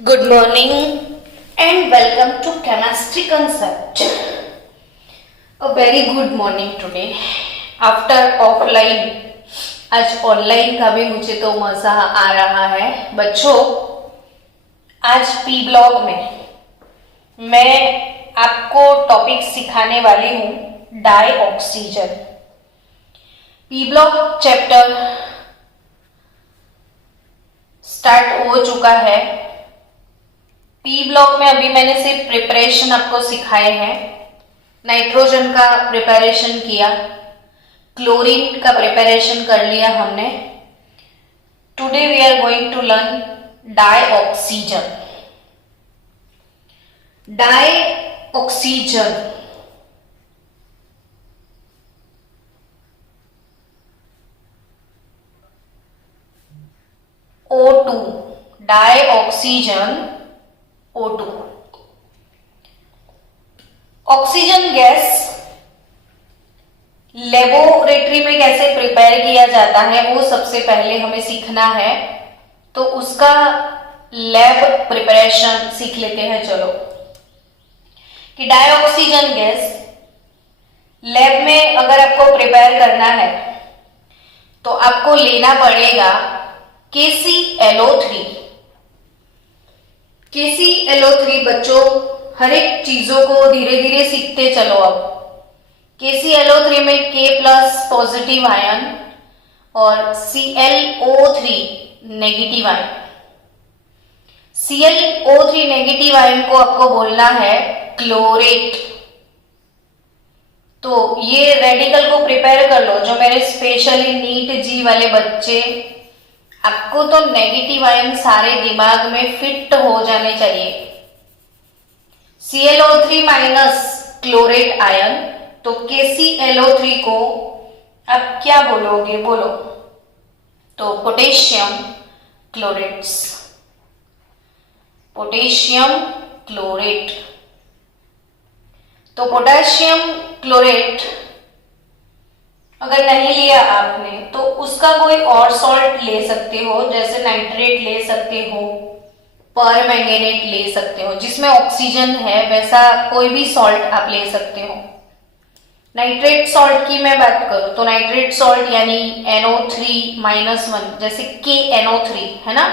Good morning and welcome to Chemistry Concept. A very good morning today. After offline, आज online का भी मुझे तो मजा आ रहा है। बच्चों, आज पी ब्लॉग में मैं आपको टॉपिक सिखाने वाली हूँ dioxygen. P block chapter start हो चुका है। पी ब्लॉक में अभी मैंने सिर्फ प्रिपरेशन आपको सिखाए हैं। नाइट्रोजन का प्रिपरेशन किया, क्लोरीन का प्रिपरेशन कर लिया हमने। Today we are going to learn dioxygen. Dioxygen O2, dioxygen O2। Oxygen gas laboratory में कैसे प्रिपेयर किया जाता है वो सबसे पहले हमें सीखना है, तो उसका लैब प्रिपरेशन सीख लेते हैं। चलो कि डाई ऑक्सीजन गैस लैब में अगर आपको प्रिपेयर करना है तो आपको लेना पड़ेगा KClO3। KClO3 बच्चों, हर एक चीजों को धीरे धीरे सीखते चलो। अब KClO3 में K प्लस पॉजिटिव आयन और ClO3 negative ion. ClO3 negative ion को आपको बोलना है क्लोरेट। तो ये रेडिकल को प्रिपेयर कर लो। जो मेरे स्पेशली नीट जी वाले बच्चे, आपको तो नेगेटिव आयन सारे दिमाग में फिट हो जाने चाहिए। ClO3 माइनस क्लोरेट आयन, तो KClO3 को आप क्या बोलोगे? बोलो तो पोटेशियम क्लोरेट्स, पोटेशियम क्लोरेट। तो पोटेशियम क्लोरेट अगर नहीं लिया आपने तो उसका कोई और सॉल्ट ले सकते हो, जैसे नाइट्रेट ले सकते हो, परमैंगनेट ले सकते हो। जिसमें ऑक्सीजन है वैसा कोई भी सॉल्ट आप ले सकते हो। नाइट्रेट सॉल्ट की मैं बात करूं तो नाइट्रेट सॉल्ट यानी NO3-1, जैसे KNO3 है ना,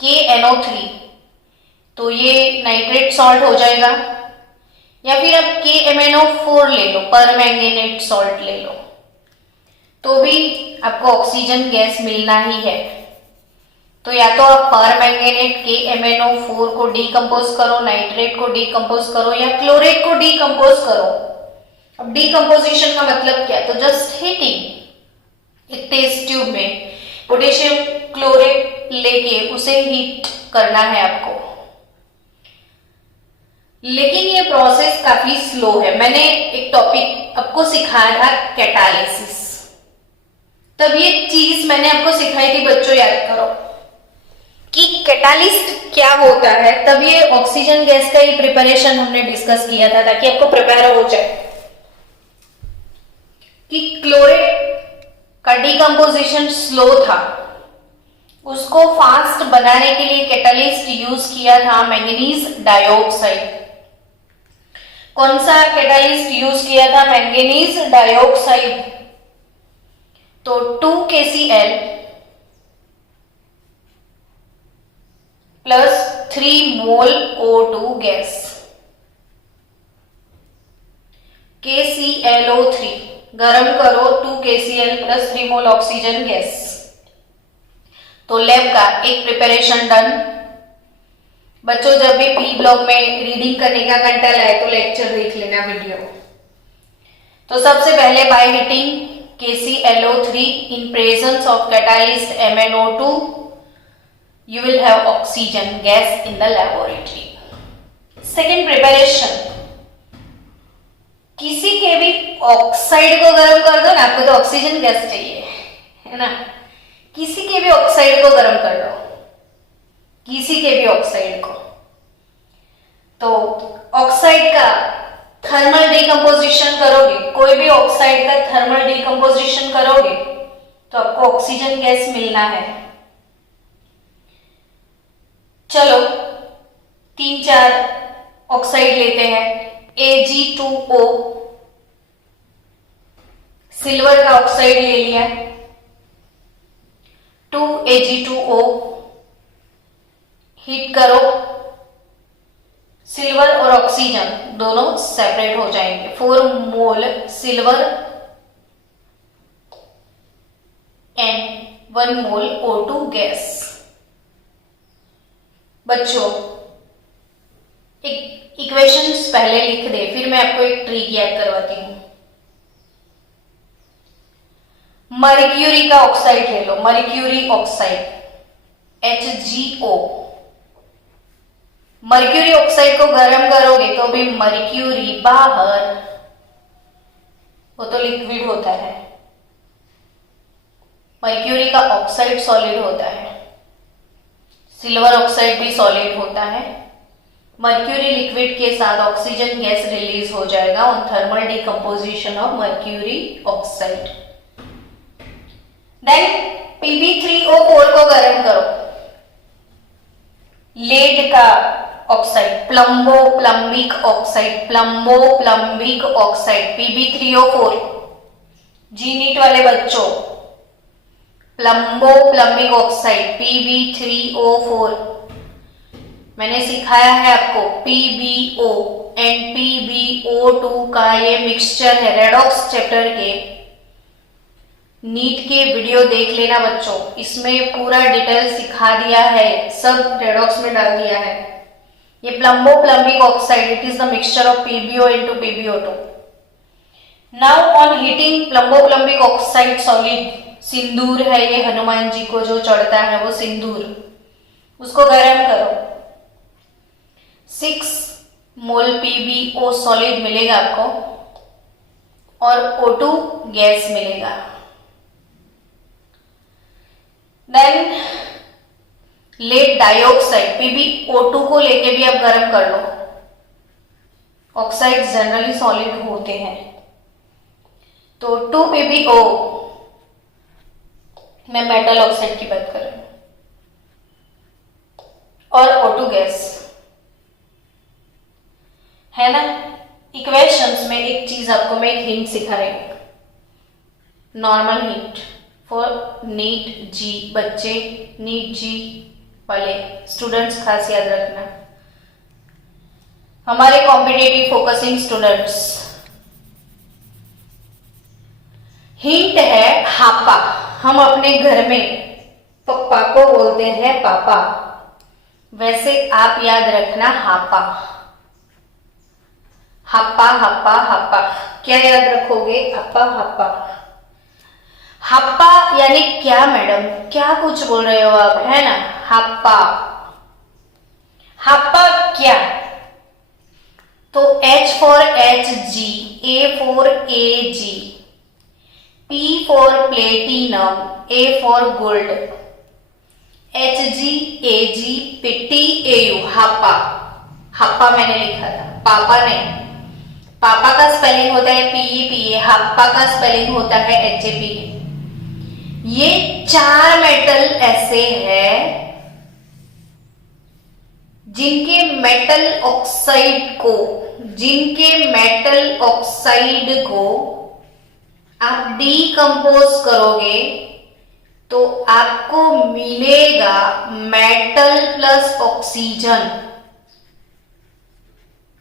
KNO3, तो ये नाइट्रेट सॉल्ट हो जाएगा। या फिर आप KMnO4 ले लो, परमैंगनेट सॉल्ट ले लो, तो भी आपको ऑक्सीजन गैस मिलना ही है। तो या तो आप परमैंगनेट KMnO4 को डीकंपोज करो, नाइट्रेट को डीकंपोज करो, या क्लोरेट को डीकंपोज करो। अब डीकंपोजिशन का मतलब क्या? तो जस्ट हीटिंग। एक टेस्ट ट्यूब में पोटेशियम क्लोरेट लेके उसे हीट करना है आपको। लेकिन ये प्रोसेस काफी स्लो है। मैंने एक टॉपिक आपको सिखाया था कैटालिसिस, तब ये चीज मैंने आपको सिखाई थी। बच्चों याद करो कि कैटालिस्ट क्या होता है। तब ये ऑक्सीजन गैस का ही प्रिपरेशन हमने डिस्कस किया था, ताकि आपको प्रिपेयर हो जाए कि क्लोरेट का डिकम्पोजिशन स्लो था, उसको फास्ट बनाने के लिए कैटालिस्ट यूज किया था मैंगनीज डाइऑक्साइड। कौन सा कैटालिस्ट यूज किया था? Manganese dioxide. तो 2KCl प्लस 3 मोल O2 गैस, KClO3 गरम करो, 2KCl प्लस 3 मोल ऑक्सीजन गैस। तो लैब का एक प्रिपरेशन डन। बच्चों, जब भी पी ब्लॉग में रीडिंग करने का घंटा लाए तो लेक्चर देख लेना वीडियो। तो सबसे पहले by heating KClO3 in presence of catalyst MnO2 you will have oxygen gas in the laboratory. Second preparation, किसी के भी ऑक्साइड को गर्म कर दो ना, आपको तो ऑक्सीजन गैस चाहिए है ना। किसी के भी ऑक्साइड को गर्म कर दो, किसी के भी ऑक्साइड को। तो ऑक्साइड का थर्मल डिकम्पोजिशन करोगे, कोई भी ऑक्साइड का थर्मल डिकम्पोजिशन करोगे तो आपको ऑक्सीजन गैस मिलना है। चलो 3-4 ऑक्साइड लेते हैं। Ag2O, सिल्वर का ऑक्साइड ले लिया। 2Ag2O, हीट करो, सिल्वर और ऑक्सीजन दोनों सेपरेट हो जाएंगे। 4 मोल silver and 1 mole O2 gas. बच्चों एक इक्वेशंस पहले लिख दे, फिर मैं आपको एक ट्रिक याद करवाती हूं। मर्क्यूरी का ऑक्साइड ले लो, mercury oxide HgO। Mercury oxide को गर्म करोगे तो भी मर्क्यूरी बाहर, वो तो लिक्विड होता है। मर्क्यूरी का ऑक्साइड सॉलिड होता है, सिल्वर ऑक्साइड भी सॉलिड होता है। मर्क्यूरी लिक्विड के साथ ऑक्सीजन गैस रिलीज हो जाएगा on thermal decomposition of mercury oxide. Then Pb3O4 को गर्म करो, लेड का oxide, plumbic oxide Pb3O4। JEE NEET वाले बच्चों, प्लम्बिक ऑक्साइड Pb3O4 मैंने सिखाया है आपको। PbO एंड PbO2 का ये मिक्सचर है। रेडॉक्स चैप्टर के नीट के वीडियो देख लेना बच्चों, इसमें पूरा डिटेल सिखा दिया है, सब रेडॉक्स में डाल दिया है। ये plumbic oxide, it is the mixture of PbO into PbO2। Now on heating plumbic oxide solid, सिंदूर है ये, हनुमान जी को जो चढ़ता है वो सिंदूर, उसको गर्म करो। 6 मोल PbO सॉलिड मिलेगा आपको और O2 गैस मिलेगा। देन लेड डाइऑक्साइड PbO2 को लेके भी आप गर्म कर लो। ऑक्साइड जनरली सॉलिड होते हैं, तो 2 PbO, मैं मेटल ऑक्साइड की बात कर रही हूं, और O2 गैस है ना। इक्वेशंस में एक चीज आपको मैं एक हिंट सिखा रही हूं, नॉर्मल हिंट फॉर नीट जी बच्चे, नीट जी वाले स्टूडेंट्स खास याद रखना, हमारे कॉम्पिटेटिव फोकसिंग स्टूडेंट्स। हिंट है हापा, हम अपने घर में पप्पा को बोलते हैं पापा, वैसे आप याद रखना हापा, हप्पा हप्पा हप्पा। क्या याद रखोगे? हप्पा हप्पा। हप्पा यानी क्या मैडम, क्या कुछ बोल रहे हो आप, है ना? हप्पा, हप्पा क्या? तो H for Hg, A for Ag, P for platinum, A for gold, Hg, Ag, Pt, Au, हप्पा। हप्पा मैंने लिखा था, पापा नहीं। पापा का स्पेलिंग होता है PEPA, हप्पा का स्पेलिंग होता है HAPA। ये 4 मेटल ऐसे हैं जिनके मेटल ऑक्साइड को आप डीकंपोज करोगे तो आपको मिलेगा मेटल प्लस ऑक्सीजन।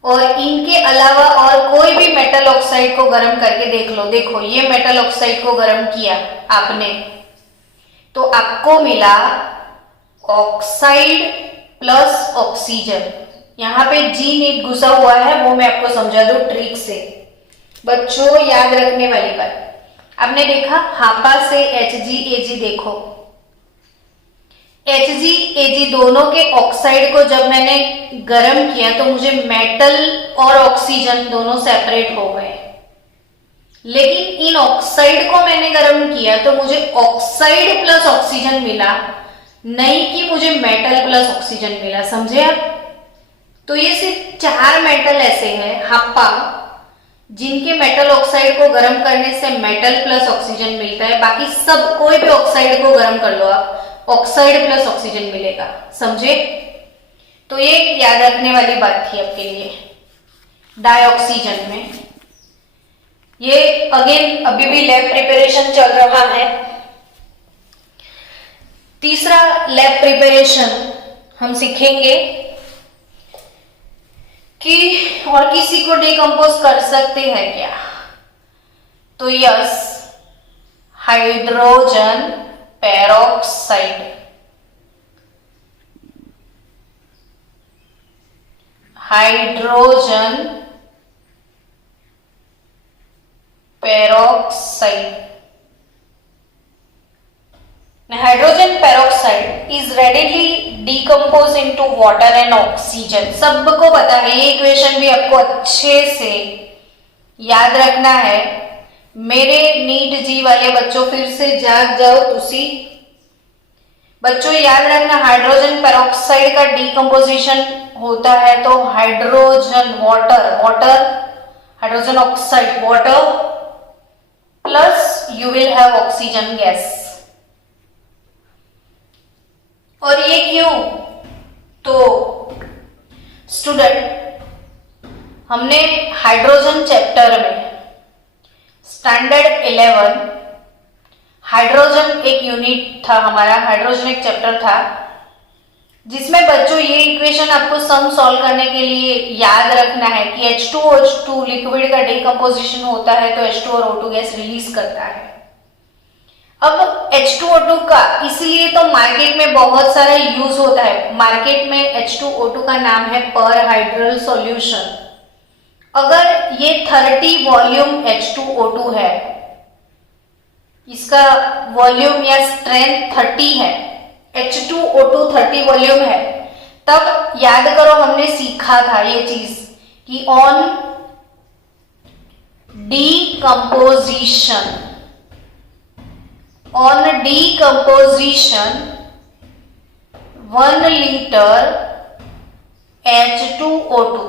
और इनके अलावा और कोई भी मेटल ऑक्साइड को गर्म करके देख लो। देखो ये मेटल ऑक्साइड को गर्म किया आपने तो आपको मिला ऑक्साइड प्लस ऑक्सीजन। यहां पे जी नीट घुसा हुआ है, वो मैं आपको समझा दूं ट्रिक से। बच्चों याद रखने वाली बात, आपने देखा हापा से HgAg, देखो HgAg दोनों के ऑक्साइड को जब मैंने गर्म किया तो मुझे मेटल और ऑक्सीजन दोनों सेपरेट हो गए। लेकिन इन ऑक्साइड को मैंने गर्म किया तो मुझे ऑक्साइड प्लस ऑक्सीजन मिला, नहीं कि मुझे मेटल प्लस ऑक्सीजन मिला। समझे आप? तो ये सिर्फ 4 मेटल ऐसे हैं हप्पा जिनके मेटल ऑक्साइड को गर्म करने से मेटल प्लस ऑक्सीजन मिलता है। बाकी सब कोई भी ऑक्साइड को गर्म कर लो आप, ऑक्साइड प्लस ऑक्सीजन मिलेगा। समझे? तो ये याद रखने वाली बात थी आपके लिए। डाइऑक्सीजन में ये अगेन अभी भी लैब प्रिपरेशन चल रहा है। तीसरा लैब प्रिपरेशन हम सीखेंगे कि और किसी को डिकम्पोज कर सकते हैं क्या, तो yes, hydrogen peroxide. Hydrogen peroxide. Hydrogen peroxide is readily decompose into water and oxygen. सबको पता है, ये इक्वेशन भी आपको अच्छे से याद रखना है। मेरे नीट जी वाले बच्चों फिर से जाग जाओ तुसी बच्चों, याद रखना हाइड्रोजन पेरोक्साइड का डिकम्पोजिशन होता है तो hydrogen water hydrogen oxide water plus you will have oxygen gas. और ये क्यों? तो स्टूडेंट, हमने हाइड्रोजन चैप्टर में स्टैंडर्ड 11 हाइड्रोजन एक यूनिट था हमारा, हाइड्रोजन एक चैप्टर था जिसमें बच्चों ये इक्वेशन आपको सम सॉल्व करने के लिए याद रखना है कि H2O2 लिक्विड का डिकम्पोजिशन होता है तो H2 और O2 गैस रिलीज करता है। अब H2O2 का इसलिए तो मार्केट में बहुत सारा यूज होता है। मार्केट में H2O2 का नाम है पर हाइड्रल सॉल्यूशन। अगर ये 30 वॉल्यूम H2O2 है, इसका वॉल्यूम या स्ट्रेंथ 30 है, H2O2 30 वॉल्यूम है, तब याद करो हमने सीखा था ये चीज कि on decomposition 1 liter H2O2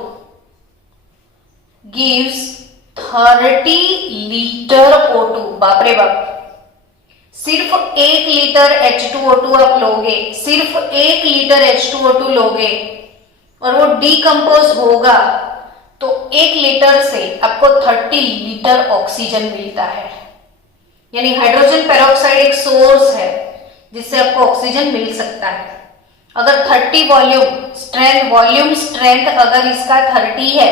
gives 30 litre O2। बाप रे बाप, सिर्फ 1 लीटर H2O2 आप लोगे, सिर्फ 1 लीटर H2O2 लोगे और वो डीकंपोज होगा तो 1 लीटर से आपको 30 लीटर ऑक्सीजन मिलता है। यानी हाइड्रोजन पेरोक्साइड एक सोर्स है जिससे आपको ऑक्सीजन मिल सकता है। अगर 30 वॉल्यूम स्ट्रेंथ अगर इसका 30 है,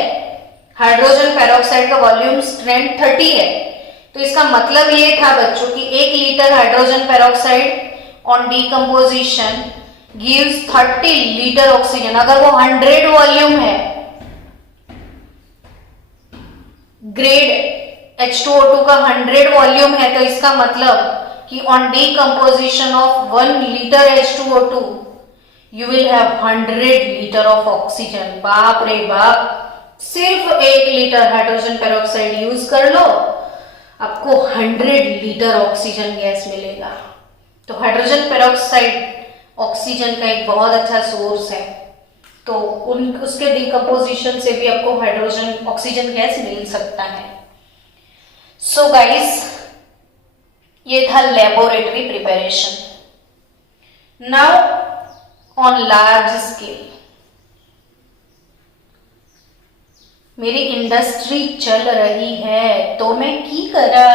हाइड्रोजन पेरोक्साइड का वॉल्यूम स्ट्रेंथ 30 है, तो इसका मतलब ये था बच्चों कि 1 litre hydrogen peroxide on decomposition gives 30 litre oxygen. अगर वो 100 वॉल्यूम है, ग्रेड H2O2 का 100 वॉल्यूम है, तो इसका मतलब कि on decomposition of 1 litre H2O2 you will have 100 litre of oxygen. बाप रे बाप, सिर्फ 1 लीटर हाइड्रोजन पेरोक्साइड यूज कर लो, आपको 100 लीटर ऑक्सीजन गैस मिलेगा। तो हाइड्रोजन पेरोक्साइड ऑक्सीजन का एक बहुत अच्छा सोर्स है, तो उसके डिकम्पोजिशन से भी आपको हाइड्रोजन ऑक्सीजन गैस मिल सकता है। सो गाइस, ये था laboratory preparation. Now on large scale, मेरी इंडस्ट्री चल रही है तो मैं की करा,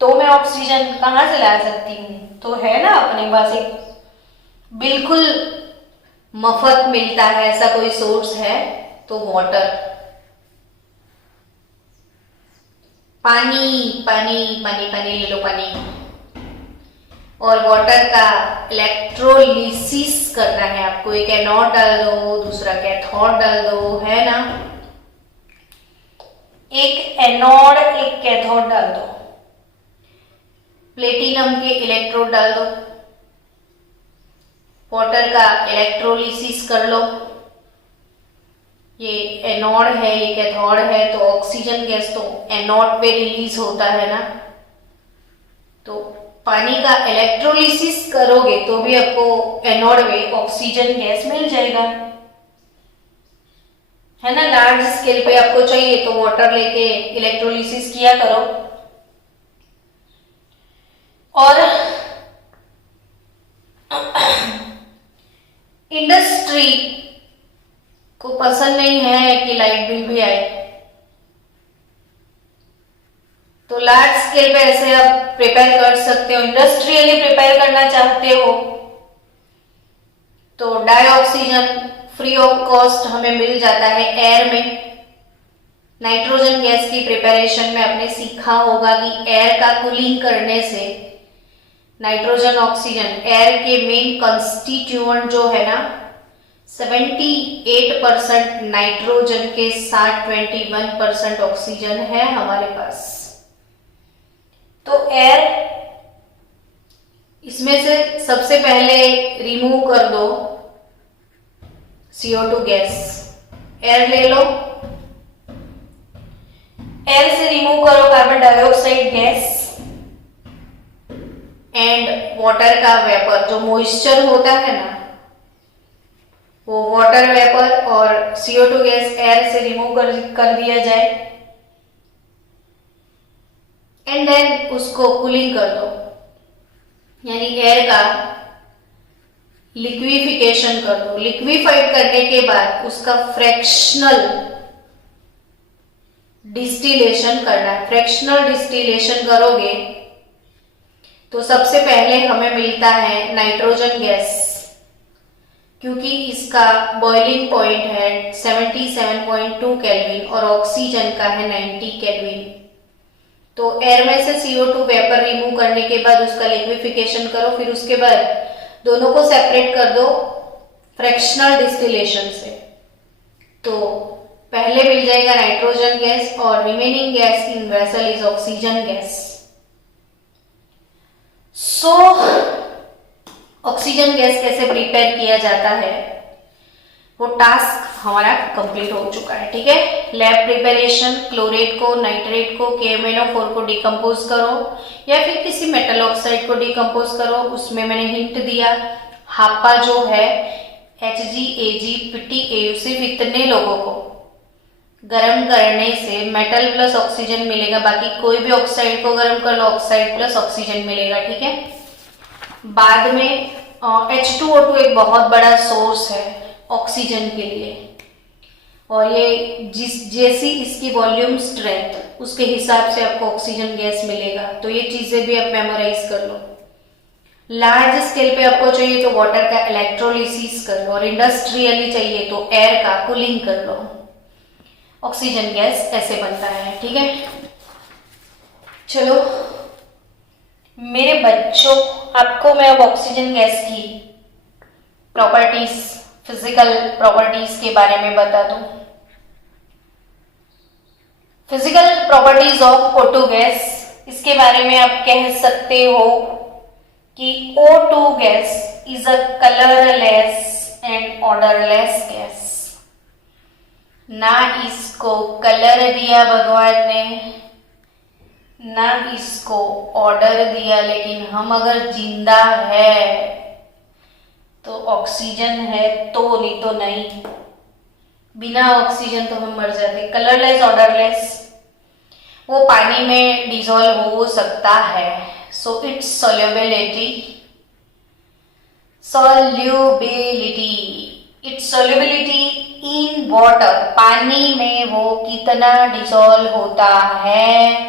तो मैं ऑक्सीजन कहां से ला सकती हूँ? तो है ना अपने पास एक बिल्कुल मफत मिलता है ऐसा कोई सोर्स है, तो वाटर। पानी पानी पानी पानी ले लो, पानी। और वाटर का इलेक्ट्रोलिसिस करना है आपको। एक एनोड डाल दो, दूसरा कैथोड डाल दो, है ना? एक एनोड एक कैथोड डाल दो, प्लेटिनम के इलेक्ट्रोड डाल दो, वाटर का इलेक्ट्रोलिसिस कर लो। ये एनोड है, ये कैथोड है, तो ऑक्सीजन गैस तो एनोड पे रिलीज होता है ना, तो पानी का इलेक्ट्रोलिसिस करोगे तो भी आपको एनोड में ऑक्सीजन गैस मिल जाएगा, है ना? लार्ज स्केल पे आपको चाहिए तो वाटर लेके इलेक्ट्रोलिसिस किया करो। और इंडस्ट्री को पसंद नहीं है कि लाइट बिल भी आए, तो लार्ज स्केल पे ऐसे आप प्रिपेयर कर सकते हो। इंडस्ट्रियली प्रिपेयर करना चाहते हो तो dioxygen free of cost हमें मिल जाता है एयर में। नाइट्रोजन गैस की प्रिपरेशन में आपने सीखा होगा कि एयर का कूलिंग करने से नाइट्रोजन ऑक्सीजन एयर के मेन कंस्टिट्यूएंट जो है ना 78% नाइट्रोजन के साथ 21% ऑक्सीजन है हमारे पास। तो एयर इसमें से सबसे पहले रिमूव कर दो CO2 गैस। एयर ले लो, एयर से रिमूव करो carbon dioxide gas and water का वेपर, जो मॉइस्चर होता है ना वो वाटर वेपर और CO2 गैस एयर से रिमूव कर दिया जाए एंड देन उसको कूलिंग कर दो, यानी एयर का लिक्विफिकेशन कर दो। लिक्विफाइड करने के बाद उसका फ्रैक्शनल डिस्टिलेशन करना है। फ्रैक्शनल डिस्टिलेशन करोगे तो सबसे पहले हमें मिलता है नाइट्रोजन गैस, क्योंकि इसका बॉइलिंग पॉइंट है 77.2 केल्विन और ऑक्सीजन का है 90 केल्विन। तो एयर में से CO2 वेपर रिमूव करने के बाद उसका लिक्विफिकेशन करो, फिर उसके बाद दोनों को सेपरेट कर दो फ्रैक्शनल डिस्टिलेशन से। तो पहले मिल जाएगा नाइट्रोजन गैस और remaining gas in vessel is oxygen gas. So oxygen gas कैसे प्रिपेयर किया जाता है वो टास्क हमारा कंप्लीट हो चुका है, ठीक है। लैब प्रिपरेशन, क्लोरेट को, नाइट्रेट को, KMnO4 को डिकम्पोज करो या फिर किसी मेटल ऑक्साइड को डिकम्पोज करो। उसमें मैंने हिंट दिया, हापा जो है Hg Ag PtAu सिर्फ इतने लोगों को गर्म करने से मेटल प्लस ऑक्सीजन मिलेगा, बाकी कोई भी ऑक्साइड को गर्म कर लो ऑक्साइड प्लस ऑक्सीजन मिलेगा, ठीक है। बाद में H2O2 एक बहुत बड़ा सोर्स है ऑक्सीजन के लिए और ये जैसी इसकी वॉल्यूम स्ट्रेंथ उसके हिसाब से आपको ऑक्सीजन गैस मिलेगा। तो ये चीजें भी आप मेमोराइज कर लो। लार्ज स्केल पे आपको चाहिए तो वाटर का इलेक्ट्रोलिसिस कर लो और इंडस्ट्रियली चाहिए तो एयर का कूलिंग कर लो। ऑक्सीजन गैस ऐसे बनता है, ठीक है। चलो मेरे बच्चों, आपको मैं अब ऑक्सीजन गैस की प्रॉपर्टीज, फिजिकल प्रॉपर्टीज के बारे में बता दूं। Physical properties of O2 gas, इसके बारे में आप कह सकते हो कि O2 gas is a colourless and odourless gas. ना इसको कलर दिया भगवान ने, ना इसको ऑर्डर दिया, लेकिन हम अगर जिंदा है तो ऑक्सीजन है तो, नहीं तो नहीं। बिना ऑक्सीजन तो हम मर जाते। कलरलेस, ऑर्डरलेस, वो पानी में डिसॉल्व हो सकता है। So it's solubility, it's solubility in water, पानी में वो कितना डिसॉल्व होता है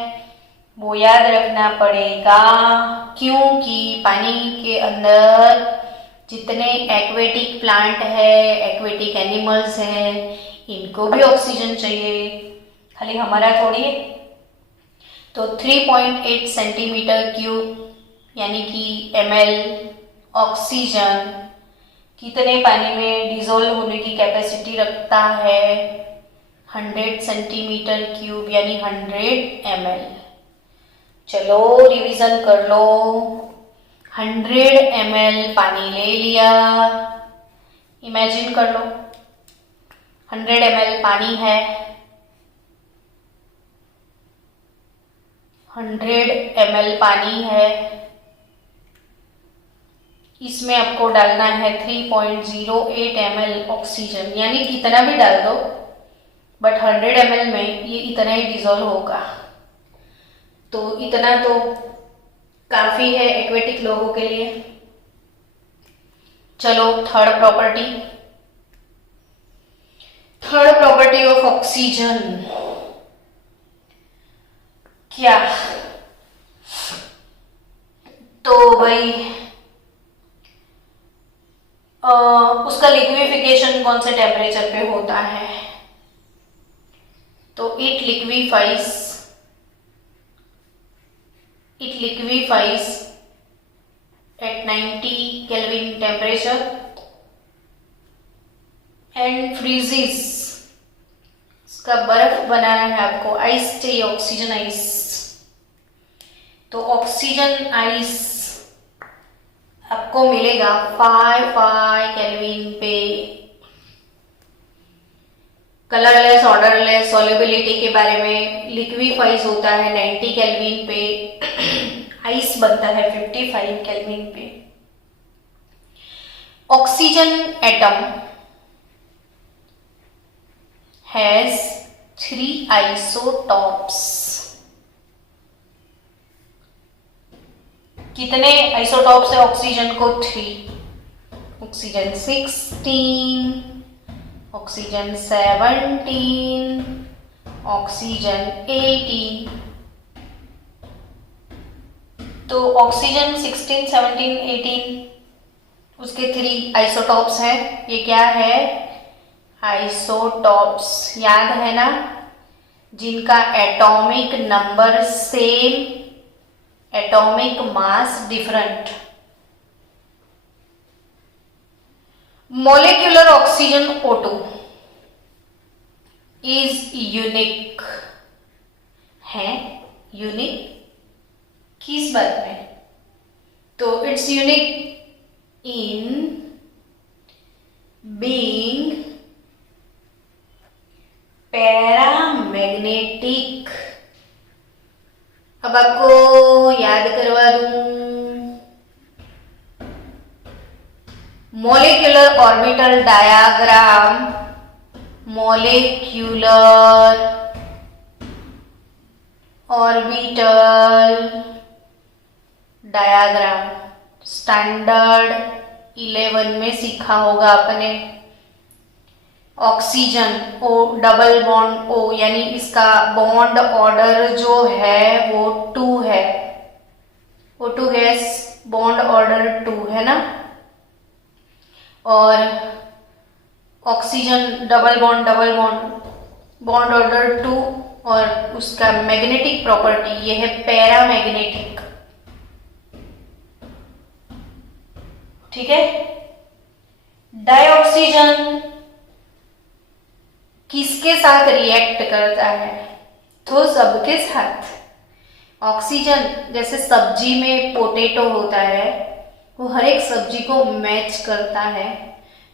वो याद रखना पड़ेगा, क्योंकि पानी के अंदर जितने एक्वेटिक प्लांट है, एक्वेटिक एनिमल्स हैं, इनको भी ऑक्सीजन चाहिए, खाली हमारा थोड़ी है। तो 3.8 सेंटीमीटर क्यूब यानी कि ml ऑक्सीजन कितने पानी में डिसॉल्व होने की कैपेसिटी रखता है? 100 सेंटीमीटर क्यूब यानी 100 ml। चलो रिवीजन कर लो। 100 ml पानी ले लिया, इमेजिन कर लो 100 ml पानी है, 100 ml पानी है, इसमें आपको डालना है 3.08 ml ऑक्सीजन, यानी कितना भी डाल दो बट 100 ml में ये इतना ही डिसॉल्व होगा। तो इतना तो काफी है एक्वेटिक लोगों के लिए। चलो third property, third property of oxygen क्या? तो भाई उसका लिक्विफिकेशन कौन से टेम्परेचर पे होता है? तो it liquefies at 90 kelvin temperature and freezes. इसका बर्फ बनाना है आपको, आइस चाहिए, ऑक्सीजन आइस। तो ऑक्सीजन आइस आपको मिलेगा 5 केल्विन पे। कलरलेस ऑर्डरलेस सॉल्युबिलिटी के बारे में, लिक्विफाइज होता है 90 केल्विन पे, आइस बनता है 55 केल्विन पे। Oxygen atom has 3 isotopes. कितने आइसोटॉप्स है ऑक्सीजन को? 3। Oxygen 16, oxygen 17, oxygen 18। तो ऑक्सीजन 16, 17, 18 उसके 3 आइसोटॉप्स हैं। ये क्या है? आइसोटॉप्स, याद है ना, जिनका atomic number same, atomic mass different. Molecular oxygen O2 is unique है। यूनिक किस बात में? तो it's unique in being paramagnetic. अब आपको याद करवा दूं, molecular orbital diagram, molecular orbital diagram standard 11 में सीखा होगा आपने। Oxygen O double bond O, यानी इसका बॉन्ड ऑर्डर जो है वो 2 है। O2 गैस बॉन्ड ऑर्डर 2 है ना। और oxygen double bond bond order 2, और उसका मैग्नेटिक प्रॉपर्टी ये है पैरामैग्नेटिक। ठीक है। डाइऑक्सीजन किसके साथ रिएक्ट करता है? तो सबके साथ। ऑक्सीजन जैसे सब्जी में पोटैटो होता है, वो हर एक सब्जी को मैच करता है,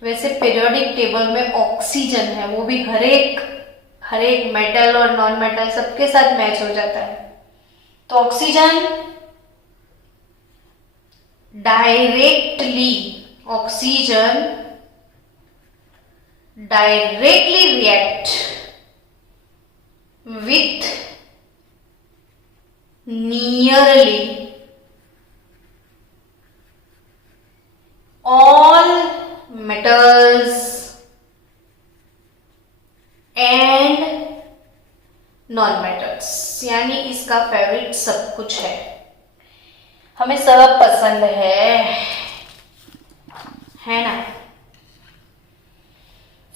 वैसे पीरियोडिक टेबल में ऑक्सीजन है, वो भी हर एक मेटल और नॉन मेटल सबके साथ मैच हो जाता है। तो oxygen directly react with nearly all metals and non metals, यानी इसका फेवरेट सब कुछ है, हमें सब पसंद है ना।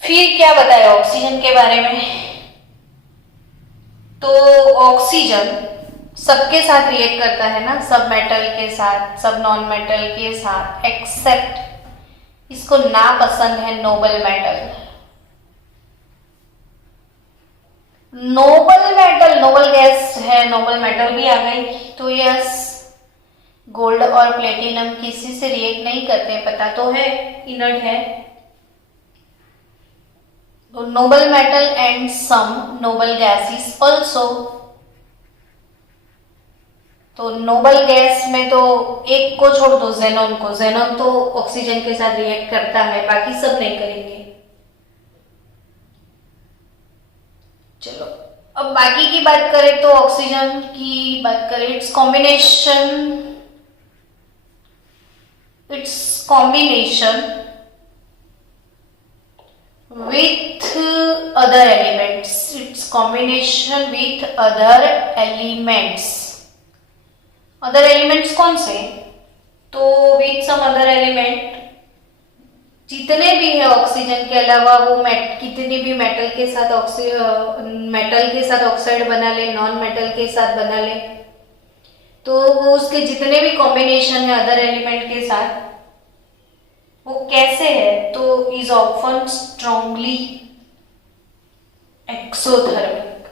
फिर क्या बताया ऑक्सीजन के बारे में? तो ऑक्सीजन सबके साथ रिएक्ट करता है ना, सब मेटल के साथ, सब नॉन मेटल के साथ, एक्सेप्ट इसको ना पसंद है नोबल मेटल। नोबल गैस है, नोबल मेटल भी आ गई। तो यस, गोल्ड और प्लेटिनम किसी से रिएक्ट नहीं करते, पता तो है, इनर्ट है। Noble metal and some noble gases also. तो नोबल गैस में तो एक को छोड़ दो, जेनॉन को, जेनॉन तो ऑक्सीजन के साथ रिएक्ट करता है, बाकी सब नहीं करेंगे। चलो अब बाकी की बात करें तो ऑक्सीजन की बात करें, it's combination with other elements, its combination with other elements. other elements कौन से? तो with some other element, जितने भी है ऑक्सीजन के अलावा वो कितनी भी मेटल के साथ ऑक्साइड बना ले, नॉन मेटल के साथ बना ले, तो वो उसके जितने भी कॉम्बिनेशन है अदर एलिमेंट के साथ वो कैसे है? तो is often strongly exothermic.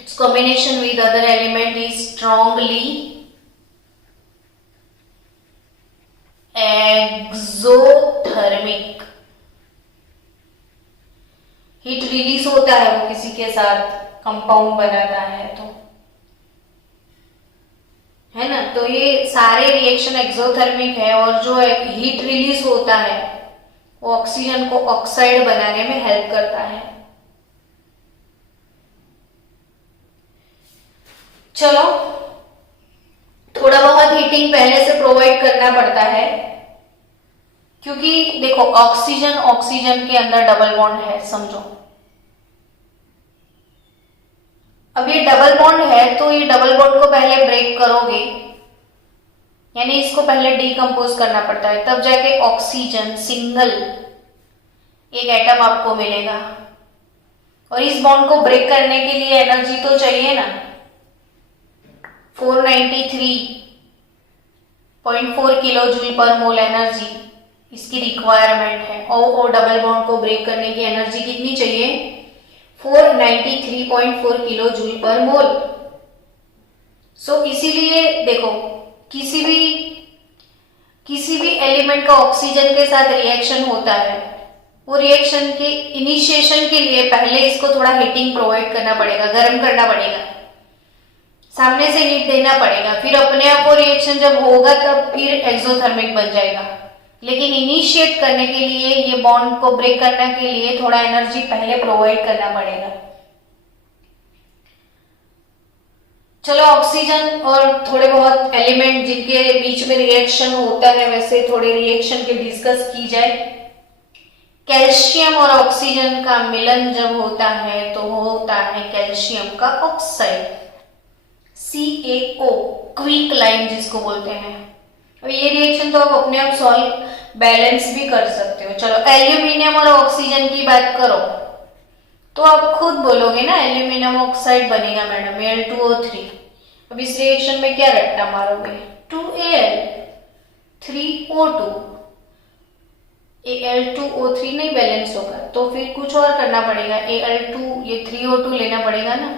It's combination with other element is strongly exothermic. Heat release होता है वो किसी के साथ कंपाउंड बनाता है तो, है ना. तो ये सारे रिएक्शन एक्सोथर्मिक है और जो हीट रिलीज होता है वो ऑक्सीजन को ऑक्साइड बनाने में हेल्प करता है. चलो, थोड़ा बहुत हीटिंग पहले से प्रोवाइड करना पड़ता है क्योंकि देखो ऑक्सीजन के अंदर डबल बॉन्ड है, समझो. अब ये डबल बॉन्ड है तो ये डबल बॉन्ड को पहले ब्रेक करोगे, यानी इसको पहले डीकंपोज करना पड़ता है, तब जाके ऑक्सीजन सिंगल एक एटम आपको मिलेगा. और इस बॉन्ड को ब्रेक करने के लिए एनर्जी तो चाहिए ना. 493.4 किलो जूल पर मोल एनर्जी इसकी रिक्वायरमेंट है. और डबल बॉन्ड को ब्रेक करने की एनर्जी कितनी चाहिए? 493.4 किलो जूल पर मोल. सो इसीलिए देखो किसी भी एलिमेंट का ऑक्सीजन के साथ रिएक्शन होता है, वो रिएक्शन के इनिशिएशन के लिए पहले इसको थोड़ा हीटिंग प्रोवाइड करना पड़ेगा, गर्म करना पड़ेगा, सामने से हीट देना पड़ेगा, फिर अपने आप वो रिएक्शन जब होगा तब फिर एक्सोथर्मिक बन जाएगा. लेकिन इनिशिएट करने के लिए, ये बॉन्ड को ब्रेक करने के लिए थोड़ा एनर्जी पहले प्रोवाइड करना पड़ेगा. चलो, ऑक्सीजन और थोड़े बहुत एलिमेंट जिनके बीच में रिएक्शन होता है वैसे थोड़े रिएक्शन के डिस्कस की जाए. कैल्शियम और ऑक्सीजन का मिलन जब होता है तो होता है कैल्शियम का ऑक्साइड, CaO, क्विक लाइन जिसको बोलते हैं. अब ये रिएक्शन तो आप अपने आप सॉल्व बैलेंस भी कर सकते हो. चलो, एल्यूमिनियम और ऑक्सीजन की बात करो तो आप खुद बोलोगे ना एल्यूमिनियम ऑक्साइड बनेगा मैडम, Al2O3. अब इस रिएक्शन में क्या रट्टा मारोगे? 2Al 3O2. Al2O3 नहीं बैलेंस होगा तो फिर कुछ और करना पड़ेगा. Al2 ये 3O2 लेना पड़ेगा ना,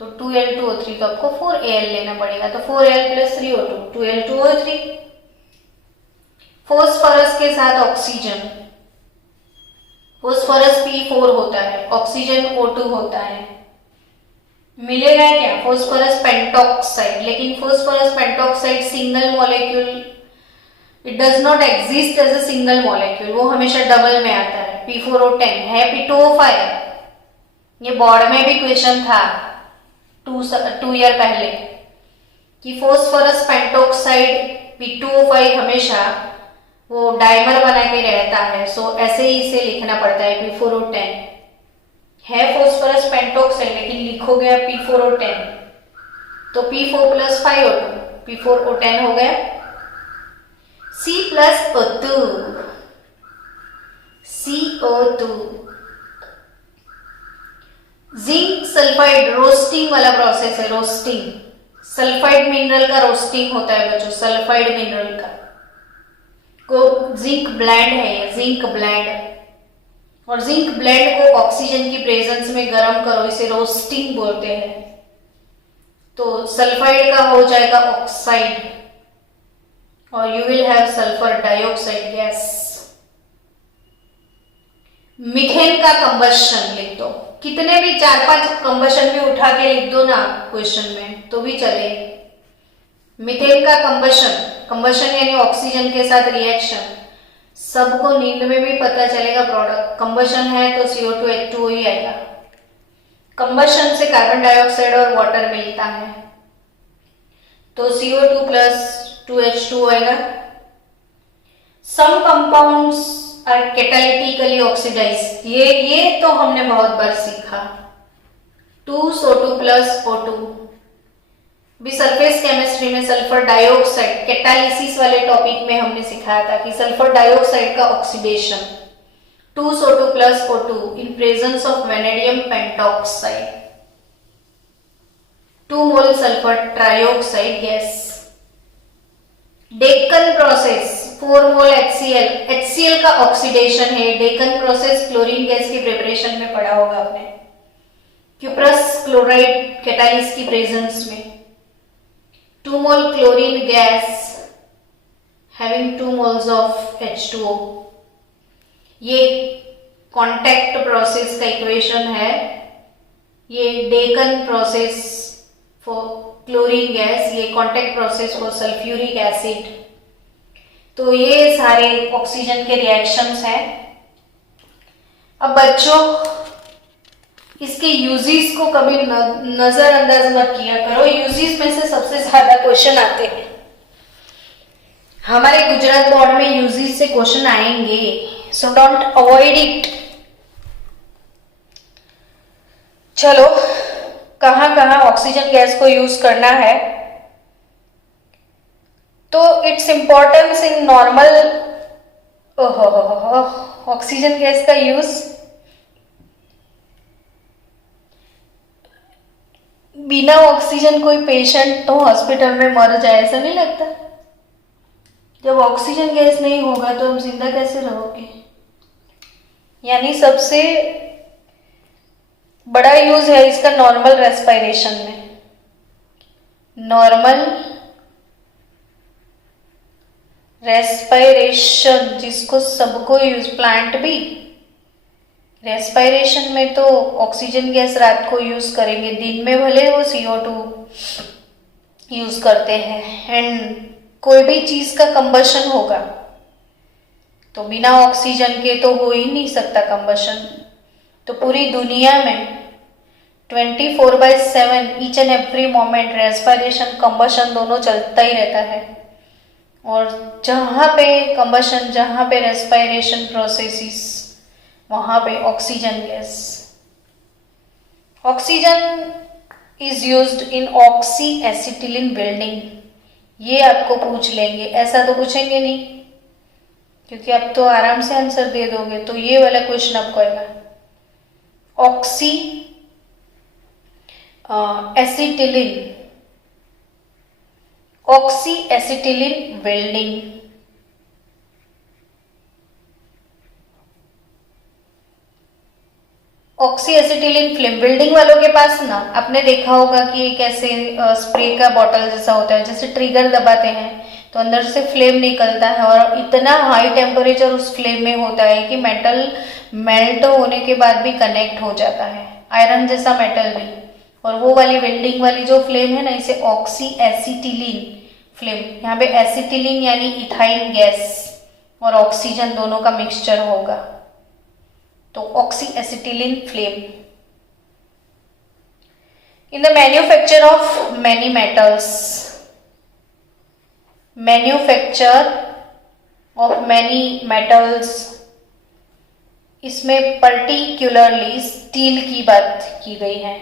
तो 2Al2O3 तो आपको 4Al लेना पड़ेगा, तो 4Al plus 3O2 2Al2O3. Phosphorus के साथ ऑक्सीजन, फोस्फोरस P4 होता है, ऑक्सीजन O2 होता है, मिलेगा क्या? Phosphorus pentoxide. लेकिन phosphorus pentoxide single molecule, it does not exist as a single molecule, वो हमेशा डबल में आता है. P4O10 है P2O5. ये बोर्ड में भी क्वेश्चन था 2 ईयर पहले कि फोस्फोरस पेंटॉक्साइड P2O5 हमेशा वो डाइमर बना के रहता है. सो ऐसे ही इसे लिखना पड़ता है P4O10 है फोस्फोरस पेंटॉक्साइड, लेकिन लिखोगे आप P4O10 तो P4 प्लस 5O2 P4O10 हो गया. C plus O2 CO2. Zinc sulphide roasting वाला प्रोसेस है. रोस्टिंग, सल्फाइड मिनरल का रोस्टिंग होता है बच्चों, सल्फाइड मिनरल का को जिंक ब्लेंड है ये, जिंक ब्लेंड. और जिंक ब्लेंड को ऑक्सीजन की प्रेजेंस में गर्म करो, इसे रोस्टिंग बोलते हैं. तो सल्फाइड का हो जाएगा ऑक्साइड और you will have sulphur dioxide gas. Methane का कंबशन लिख दो, कितने भी 4-5 कंबशन भी उठा के लिख दो ना क्वेश्चन में तो भी चले. मीथेन का कंबशन यानी ऑक्सीजन के साथ रिएक्शन, सबको नींद में भी पता चलेगा. प्रोडक्ट कंबशन है तो CO2H2O ही आएगा. कंबशन से कार्बन डाइऑक्साइड और वाटर मिलता है तो CO2 प्लस 2H2O आएगा. सम कंपाउंड्स आर कैटालिटिकली ऑक्सीडाइज। ये तो हमने बहुत बार सीखा। 2SO2 प्लस O2 भी सरफेस केमिस्ट्री में सल्फर डाइऑक्साइड कैटालिसिस वाले टॉपिक में हमने सिखाया था कि सल्फर डाइऑक्साइड का oxidation 2SO2 plus O2 in presence of vanadium pentoxide 2 mole sulphur trioxide gas. Deacon process 4 mole HCl का ऑक्सीडेशन है। डेक्कन प्रोसेस क्लोरीन गैस की प्रिपरेशन में पढ़ा होगा आपने, क्यूप्रस क्लोराइड कैटालिस की प्रेजेंस में 2 mole chlorine gas having 2 moles of H2O। ये कॉन्टैक्ट प्रोसेस का इक्वेशन है। ये Deacon process for chlorine gas, ये contact process for sulphuric acid. तो ये सारे ऑक्सीजन के रिएक्शंस हैं। अब बच्चों इसके यूजेस को कभी नजरअंदाज मत किया करो। यूजेस में से सबसे ज्यादा क्वेश्चन आते हैं हमारे गुजरात बोर्ड में। यूजेस से क्वेश्चन आएंगे, सो डोंट अवॉइड इट। चलो कहां कहां ऑक्सीजन गैस को यूज करना है, तो its importance in normal oxygen gas का यूज बिना ऑक्सीजन कोई पेशेंट तो हॉस्पिटल में मर जाए, ऐसा नहीं लगता? जब ऑक्सीजन गैस नहीं होगा तो हम जिंदा कैसे रहोगे? यानी सबसे बड़ा यूज है इसका नॉर्मल रेस्पिरेशन में। नॉर्मल रेस्पिरेशन जिसको सबको यूज, प्लांट भी रेस्पिरेशन में तो ऑक्सीजन गैस रात को यूज करेंगे, दिन में भले वो CO2 यूज करते हैं। एंड कोई भी चीज का कंबशन होगा तो बिना ऑक्सीजन के तो हो ही नहीं सकता कंबशन। तो पूरी दुनिया में 24/7 each and every moment respiration combustion दोनों चलता ही रहता है। और जहां पे कंबशन, जहां पे रेस्पिरेशन प्रोसेसेस, वहां पे oxygen gas. Oxygen is used in oxy acetylene building. ये आपको पूछ लेंगे, ऐसा तो पूछेंगे नहीं क्योंकि आप तो आराम से आंसर दे दोगे। तो ये वाला क्वेश्चन आपको आएगा oxy acetylene, oxy acetylene building. Oxy acetylene flame building वालों के पास ना आपने देखा होगा कि एक ऐसे स्प्रे का बॉटल जैसा होता है, जैसे ट्रिगर दबाते हैं तो अंदर से फ्लेम निकलता है और इतना हाई टेम्परेचर उस फ्लेम में होता है कि मेटल मेल्ट होने के बाद भी कनेक्ट हो जाता है, आयरन जैसा मेटल भी। और वो वाली वेल्डिंग वाली जो फ्लेम है ना, इसे ऑक्सी एसिटिलीन फ्लेम। यहाँ पे एसिटिलीन यानी इथाइन गैस और ऑक्सीजन दोनों का मिक्सचर होगा, तो oxy acetylene flame. In the manufacture of many metals, manufacture of many metals, इसमें पर्टिकुलरली स्टील की बात की गई है।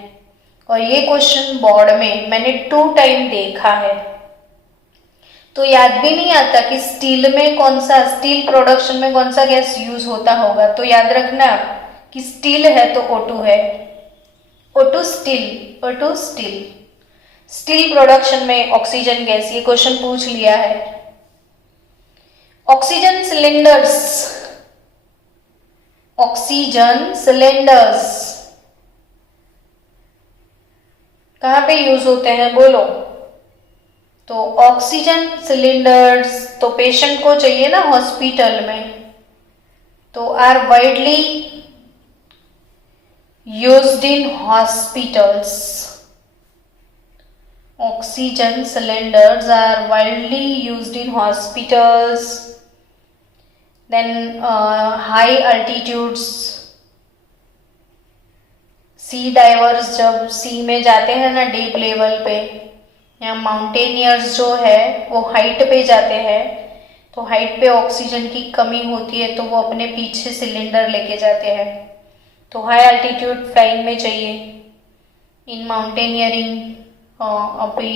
और ये क्वेश्चन बोर्ड में मैंने 2 टाइम देखा है, तो याद भी नहीं आता कि स्टील में कौन सा, स्टील प्रोडक्शन में कौन सा गैस यूज होता होगा। तो याद रखना कि स्टील है तो O2 है, O2 steel, O2 steel. Steel production में ऑक्सीजन गैस, ये क्वेश्चन पूछ लिया है। ऑक्सीजन सिलेंडर्स, ऑक्सीजन सिलेंडर्स कहां पे यूज होते हैं बोलो? तो ऑक्सीजन सिलेंडर्स तो पेशेंट को चाहिए ना हॉस्पिटल में, तो are widely used in hospitals. Oxygen cylinders are widely used in hospitals. Then high altitudes, sea divers जब सी में जाते हैं ना डीप लेवल पे, या माउंटेनियर्स जो है वो हाइट पे जाते हैं, तो हाइट पे ऑक्सीजन की कमी होती है तो वो अपने पीछे सिलेंडर लेके जाते हैं। तो हाई एल्टीट्यूड फ्लाइंग में चाहिए। इन माउंटेनियरिंग अभी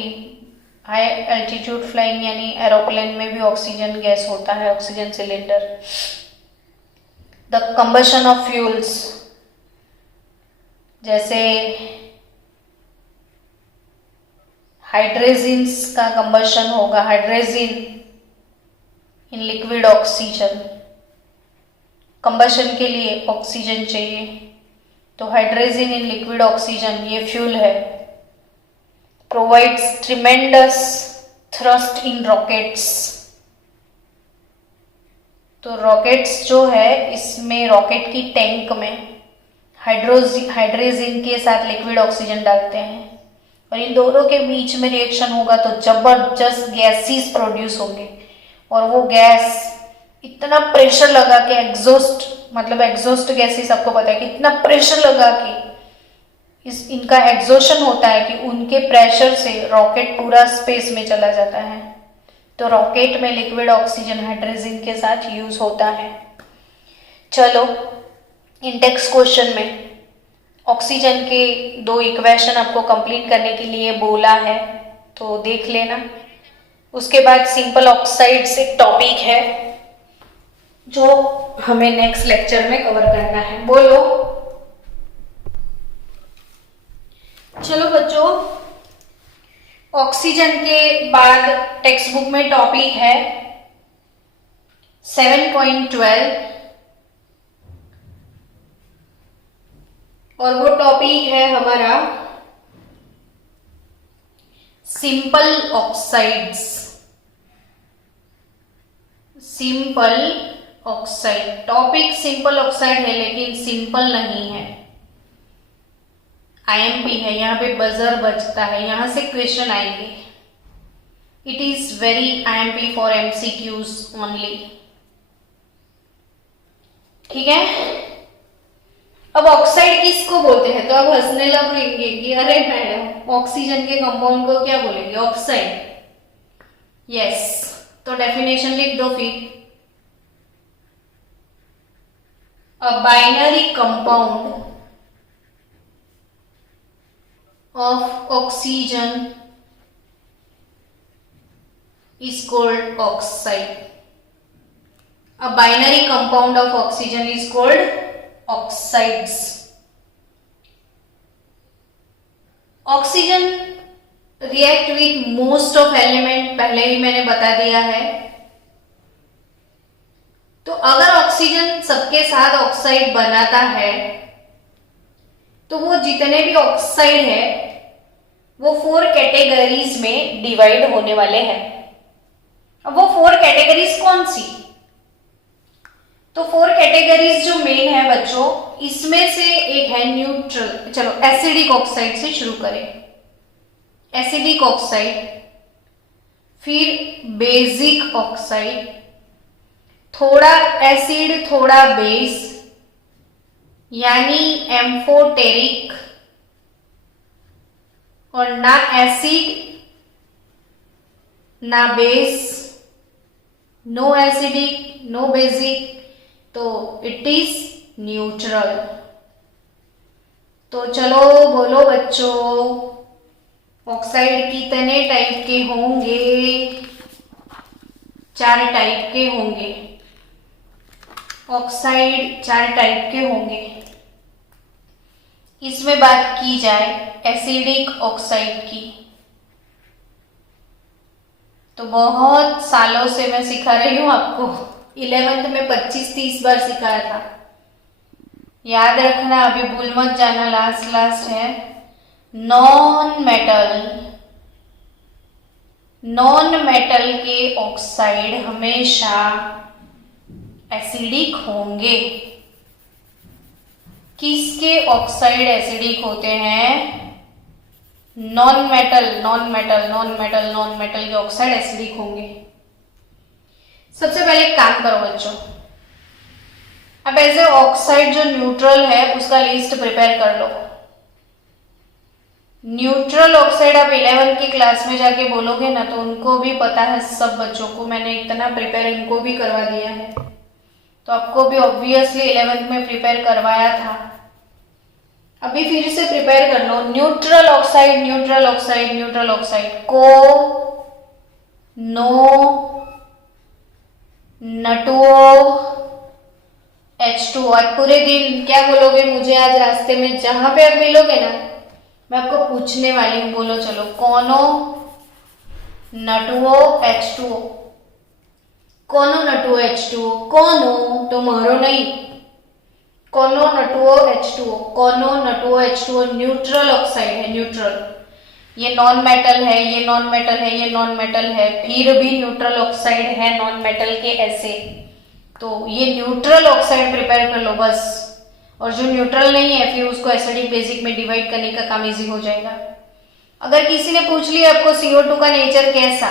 हाई एल्टीट्यूड फ्लाइंग यानी एरोप्लेन में भी ऑक्सीजन गैस होता है, oxygen cylinder. The combustion of fuels, जैसे हाइड्रोजन्स का कंबशन होगा, hydrogen in liquid oxygen. Combustion के लिए ऑक्सीजन चाहिए, तो हाइड्रोजन इन लिक्विड ऑक्सीजन ये फ्यूल है। प्रोवाइड्स ट्रिमेंडस थ्रस्ट इन रॉकेट्स, तो रॉकेट्स जो है इसमें रॉकेट की टैंक में हाइड्रोजन के साथ लिक्विड ऑक्सीजन डालते हैं और इन दोनों के बीच में रिएक्शन होगा तो जबरदस्त गैसेस प्रोड्यूस होंगे और वो गैस इतना प्रेशर लगा के एग्जॉस्ट, मतलब एग्जॉस्ट गैसेस आपको पता है कि इतना प्रेशर लगा के इनका एग्जॉशन होता है कि उनके प्रेशर से रॉकेट पूरा स्पेस में चला जाता है। तो रॉकेट में लिक्विड ऑक्सीजन हाइड्रोजन के साथ यूज होता है। चलो इंडेक्स क्वेश्चन में ऑक्सीजन के 2 इक्वेशन आपको कंप्लीट करने के लिए बोला है, तो देख लेना। उसके बाद सिंपल ऑक्साइड्स एक टॉपिक है जो हमें नेक्स्ट लेक्चर में कवर करना है। बोलो। चलो बच्चों, ऑक्सीजन के बाद टेक्स्ट बुक में टॉपिक है 7.12 और वो टॉपिक है हमारा simple oxides. Simple oxide topic simple oxide है लेकिन सिंपल नहीं है, आईएमपी है, यहाँ पे बजर बजता है, यहां से क्वेश्चन आएंगे। It is very IMP for MCQs only, ठीक है। अब ऑक्साइड किसको बोलते हैं, तो अब हंसने लगेंगे कि अरे मैडम ऑक्सीजन के कंपाउंड को क्या बोलेंगे, ऑक्साइड। यस, तो डेफिनेशन लिख दो फिर। A binary compound of oxygen is called oxide. A binary compound of oxygen is called oxides. Oxygen react with most of element, पहले ही मैंने बता दिया है। तो अगर ऑक्सीजन सबके साथ ऑक्साइड बनाता है तो वो जितने भी ऑक्साइड है वो 4 कैटेगरीज में डिवाइड होने वाले हैं। अब वो 4 कैटेगरीज कौन सी, तो 4 कैटेगरीज जो मेन है बच्चों, इसमें से एक है न्यूट्रल। चलो एसिडिक ऑक्साइड से शुरू करें। एसिडिक ऑक्साइड, फिर बेसिक ऑक्साइड, थोड़ा एसिड थोड़ा बेस यानी एम्फोटेरिक, और ना एसिड ना base, no acidic no basic, तो इट इज न्यूट्रल। तो चलो बोलो बच्चों, ऑक्साइड कितने टाइप के होंगे, 4 टाइप के होंगे। ऑक्साइड 4 टाइप के होंगे। इसमें बात की जाए एसिडिक ऑक्साइड की, तो बहुत सालों से मैं सिखा रही हूं आपको। 11th में 25-30 बार सिखाया था, याद रखना, अभी भूल मत जाना। लास्ट है नॉन मेटल के ऑक्साइड हमेशा एसिडिक होंगे। किसके ऑक्साइड एसिडिक होते हैं, नॉन मेटल के ऑक्साइड एसिडिक होंगे। सबसे पहले काम करो बच्चों, अब ऐसे ऑक्साइड जो न्यूट्रल है उसका लिस्ट प्रिपेयर कर लो। न्यूट्रल ऑक्साइड आप 11th की क्लास में जाके बोलोगे ना तो उनको भी पता है, सब बच्चों को मैंने इतना प्रिपेयर इनको भी करवा दिया है, तो आपको भी ऑब्वियसली 11th में प्रिपेयर करवाया था, अभी फिर से प्रिपेयर कर लो। Neutral oxide, neutral oxide, neutral oxide, CO, NO, N2O, H2O। आज पूरे दिन क्या बोलोगे मुझे, आज रास्ते में जहां पे आप मिलोगे ना मैं आपको पूछने वाली हूँ, बोलो चलो, कोनो, N2O, H2O, कोनो N2O, H2O, कोनो तो मारो नहीं, कोनो N2O, H2O, कोनो N2O, H2O न्यूट्रल ऑक्साइड है, न्यूट्रल। ये नॉन मेटल है, ये नॉन मेटल है, ये नॉन मेटल है, फिर भी न्यूट्रल ऑक्साइड है नॉन मेटल के ऐसे, तो ये न्यूट्रल ऑक्साइड प्रिपेयर कर लो बस। और जो न्यूट्रल नहीं है फिर उसको एसिडिक बेसिक में डिवाइड करने का काम इजी हो जाएगा। अगर किसी ने पूछ लिया आपको CO2 का नेचर कैसा,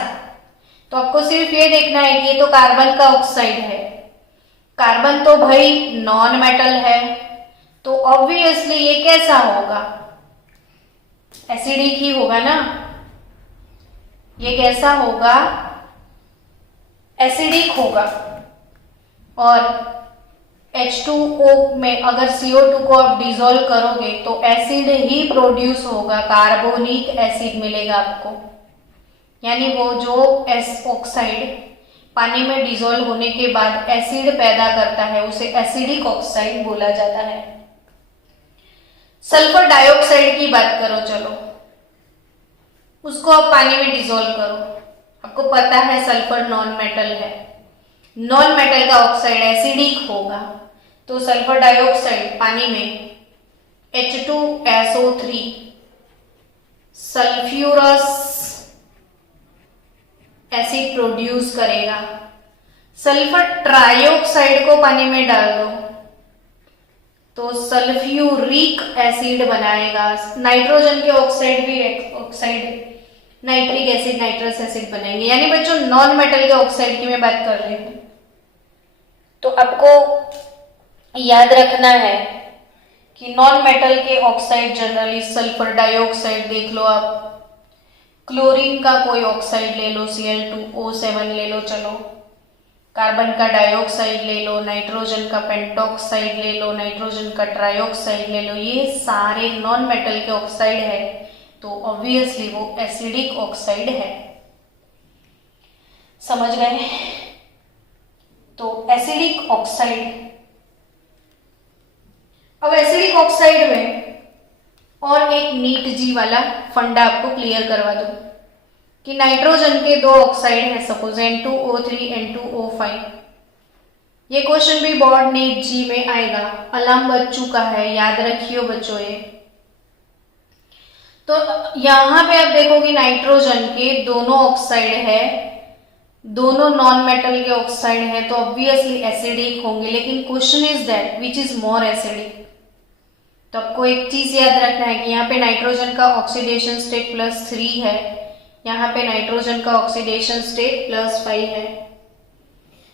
तो आपको सिर्फ ये देखना है कि ये तो कार्बन का ऑक्साइड है, कार्बन तो भाई नॉन मेटल है, तो ऑब्वियसली ये कैसा होगा, एसिडिक ही होगा ना। ये कैसा होगा, एसिडिक होगा। और H2O में अगर CO2 को आप डिसॉल्व करोगे तो एसिड ही प्रोड्यूस होगा, कार्बोनिक एसिड मिलेगा आपको, यानी वो जो ऑक्साइड पानी में डिसॉल्व होने के बाद एसिड पैदा करता है उसे एसिडिक ऑक्साइड बोला जाता है। सल्फर डाइऑक्साइड की बात करो चलो, उसको आप पानी में डिसॉल्व करो, आपको पता है सल्फर नॉन मेटल है, नॉन मेटल का ऑक्साइड एसिडिक होगा, तो सल्फर डाइऑक्साइड पानी में H2SO3 सल्फ्यूरस एसिड प्रोड्यूस करेगा। सल्फर ट्राइऑक्साइड को पानी में डाल दो तो सल्फ्यूरिक एसिड बनाएगा। नाइट्रोजन के ऑक्साइड भी oxide nitric acid, nitrous acid बनेंगे। यानी बच्चों नॉन मेटल के ऑक्साइड की मैं बात कर रही हूं, तो आपको याद रखना है कि नॉन मेटल के ऑक्साइड जनरली सल्फर डाइऑक्साइड देख लो आप, क्लोरीन का कोई ऑक्साइड ले लो, Cl2O7 ले लो चलो, कार्बन का डाइऑक्साइड ले लो, नाइट्रोजन का पेंटॉक्साइड ले लो, नाइट्रोजन का ट्राइऑक्साइड ले लो, ये सारे नॉन मेटल के ऑक्साइड है, तो ऑब्वियसली वो एसिडिक ऑक्साइड है। समझ गए? तो एसिडिक ऑक्साइड, अब एसिडिक ऑक्साइड में और एक नीट जी वाला फंडा आपको क्लियर करवा दूं कि नाइट्रोजन के दो ऑक्साइड है, सपोज N2O3, N2O5। ये क्वेश्चन भी बहुत नीट जी में आएगा, अलार्म बज चुका है, याद रखियो बच्चों ये। तो यहां पे आप देखोगे नाइट्रोजन के दोनों ऑक्साइड है, दोनों नॉन मेटल के ऑक्साइड है, तो ऑब्वियसली एसिडिक होंगे, लेकिन question is that which is more acidic. तो आपको एक चीज याद रखना है कि यहाँ पे नाइट्रोजन का ऑक्सीडेशन स्टेट +3 है, यहाँ पे नाइट्रोजन का ऑक्सीडेशन स्टेट +5 है।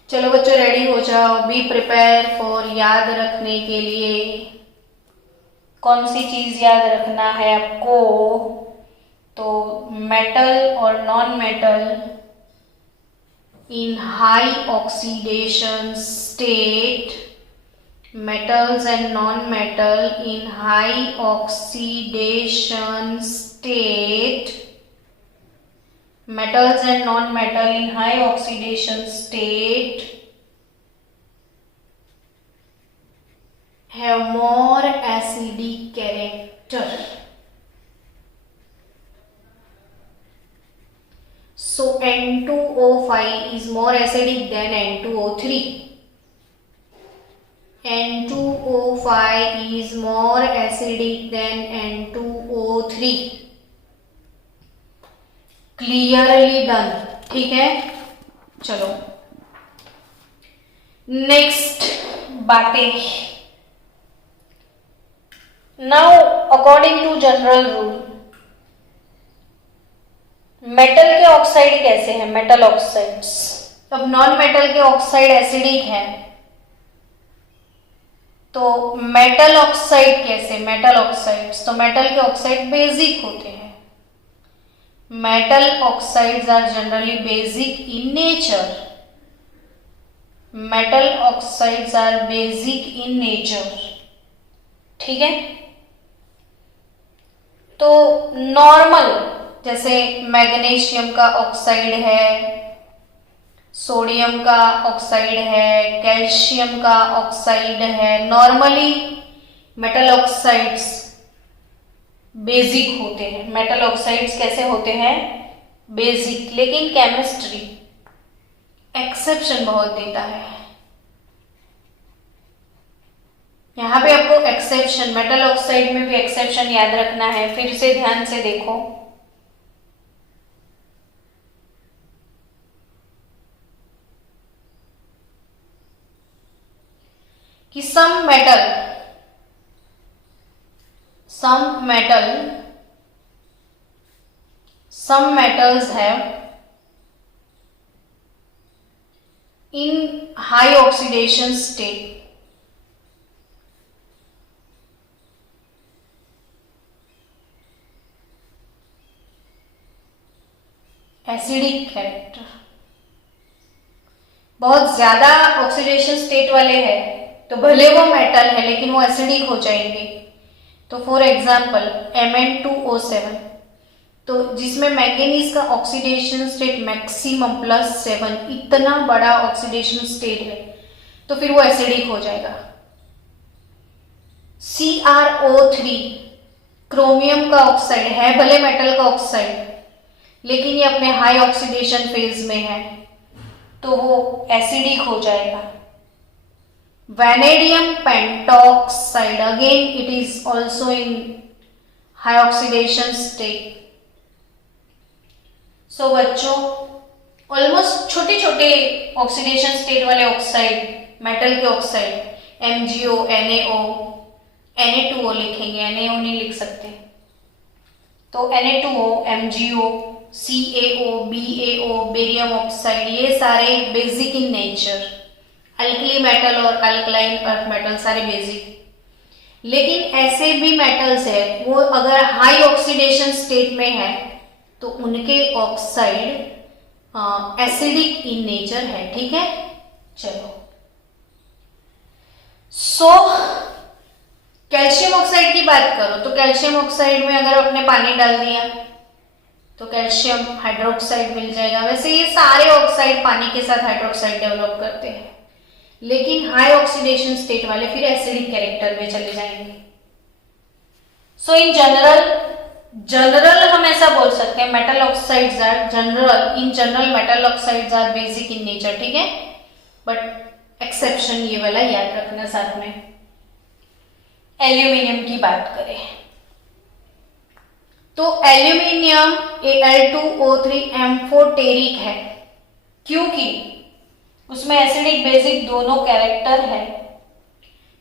चलो बच्चों रेडी हो जाओ, बी प्रिपेयर फॉर याद रखने के लिए। कौन सी चीज याद रखना है आपको? तो मेटल और non metal in high oxidation state, metals and non-metal in high oxidation state, metals and non-metal in high oxidation state have more acidic character. So N2O5 is more acidic than N2O3. N2O5 is more acidic than N2O3. Clearly done. ठीक है, चलो next बातें। Now according to general rule, metal के oxide कैसे हैं? Metal oxides, अब non metal के oxide acidic है, तो मेटल ऑक्साइड कैसे, मेटल ऑक्साइड्स, तो मेटल के ऑक्साइड बेसिक होते हैं। Metal oxides are generally basic in nature, metal oxides are basic in nature, ठीक है। तो नॉर्मल जैसे मैग्नीशियम का ऑक्साइड है, सोडियम का ऑक्साइड है, कैल्शियम का ऑक्साइड है, नॉर्मली मेटल ऑक्साइड्स बेसिक होते हैं। मेटल ऑक्साइड्स कैसे होते हैं, बेसिक। लेकिन केमिस्ट्री एक्सेप्शन बहुत देता है। यहां पे आपको एक्सेप्शन, मेटल ऑक्साइड में भी एक्सेप्शन याद रखना है। फिर से ध्यान से देखो, कि some metals have in high oxidation state acidic character, बहुत ज्यादा ऑक्सीडेशन स्टेट वाले हैं तो भले वो मेटल है लेकिन वो एसिडिक हो जाएंगे। तो फॉर एग्जांपल Mn2O7, तो जिसमें मैंगनीज का ऑक्सीडेशन स्टेट मैक्सिमम +7, इतना बड़ा ऑक्सीडेशन स्टेट है तो फिर वो एसिडिक हो जाएगा। CrO3 क्रोमियम का ऑक्साइड है, भले मेटल का ऑक्साइड, लेकिन ये अपने हाई ऑक्सीडेशन फेज में है तो वो एसिडिक हो जाएगा। Vanadium pentoxide, again it is also in high oxidation state. So बच्चों, ऑलमोस्ट छोटे छोटे ऑक्सीडेशन स्टेट वाले ऑक्साइड, मेटल के ऑक्साइड, MgO, NaO, Na2O लिखेंगे, NaO नहीं लिख सकते। तो Na2O, MgO, CaO, BaO, barium oxide, ये सारे basic in nature. Alkali metal और अल्कलाइन अर्थ मेटल सारे बेसिक। लेकिन ऐसे भी मेटल्स है वो अगर हाई ऑक्सीडेशन स्टेट में है तो उनके ऑक्साइड एसिडिक इन नेचर है, ठीक है। चलो, कैल्शियम ऑक्साइड की बात करो तो कैल्शियम ऑक्साइड में अगर आपने पानी डाल दिया तो कैल्शियम हाइड्रोक्साइड मिल जाएगा। वैसे ये सारे ऑक्साइड पानी के साथ हाइड्रोक्साइड डेवलप करते हैं, लेकिन हाई ऑक्सीडेशन स्टेट वाले फिर एसिडिक कैरेक्टर में चले जाएंगे। सो इन जनरल हम ऐसा बोल सकते हैं, metal oxides are general metal oxides are basic in nature, ठीक है। बट एक्सेप्शन ये वाला याद रखना साथ में। एल्यूमिनियम की बात करें तो एल्यूमिनियम Al2O3M4 टेरिक है, क्योंकि उसमें एसिडिक बेसिक दोनों कैरेक्टर है।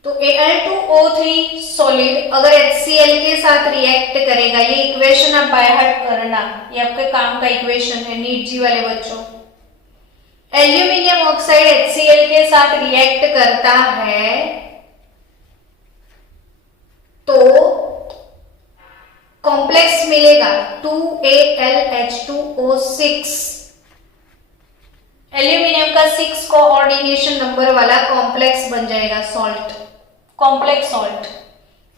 तो Al2O3 सॉलिड अगर HCl के साथ रिएक्ट करेगा, ये इक्वेशन आप बाय हार्ट करना, ये आपके काम का इक्वेशन है नीट जी वाले बच्चों। एल्यूमिनियम ऑक्साइड HCl के साथ रिएक्ट करता है तो कॉम्प्लेक्स मिलेगा 2AlH2O6। एल्यूमिनियम का 6 कोऑर्डिनेशन नंबर वाला कॉम्प्लेक्स बन जाएगा सॉल्ट, कॉम्प्लेक्स सॉल्ट,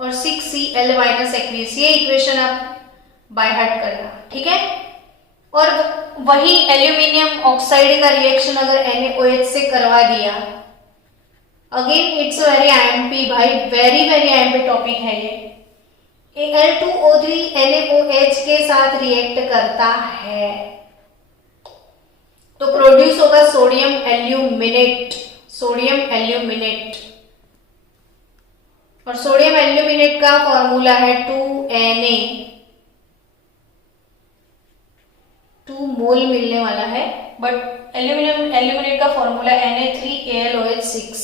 और 6Cl एक्वियस। ये इक्वेशन आप बाय हार्ट करना, ठीक है। और वही एल्यूमिनियम ऑक्साइड का रिएक्शन अगर NaOH से करवा दिया, अगेन इट्स वेरी IMP भाई, वेरी IMP टॉपिक है ये। Al2O3 NaOH के साथ रिएक्ट करता है तो प्रोड्यूस होगा सोडियम एल्यूमिनेट, और सोडियम एल्यूमिनेट का फॉर्मूला है 2Na, 2 मोल मिलने वाला है, बट एल्यूमिनेट का फॉर्मूला Na3AlOH6,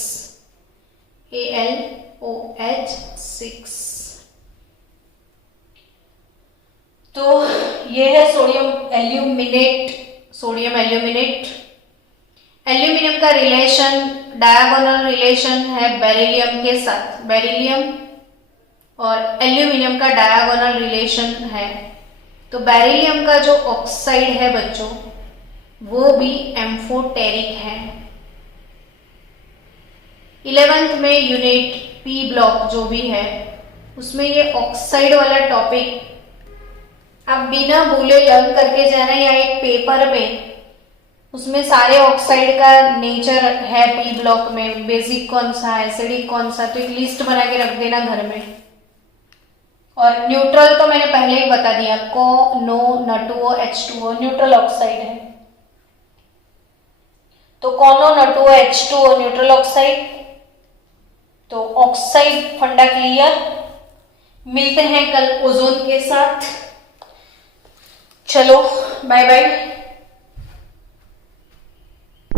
AlOH6। तो ये है सोडियम एल्यूमिनेट। एल्यूमिनियम का रिलेशन डायगोनल रिलेशन है बेरिलियम के साथ, बेरिलियम और एल्यूमिनियम का डायगोनल रिलेशन है। तो बेरिलियम का जो ऑक्साइड है बच्चों वो भी एम्फोटेरिक है। 11th में यूनिट पी ब्लॉक जो भी है उसमें ये ऑक्साइड वाला टॉपिक आप बिना भूले लर्न करके जाना, या एक पेपर पे उसमें सारे ऑक्साइड का नेचर है पी ब्लॉक में, बेसिक कौन सा, एसिडिक कौन सा, तो एक लिस्ट बना के रख देना घर में। और न्यूट्रल तो मैंने पहले ही बता दिया, को, NO, N2O, H2O neutral oxide है। तो कॉनो, N2O, H2O न्यूट्रल ऑक्साइड। तो ऑक्साइड फंडा क्लियर। मिलते हैं कल ओजोन के साथ। चलो बाय बाय।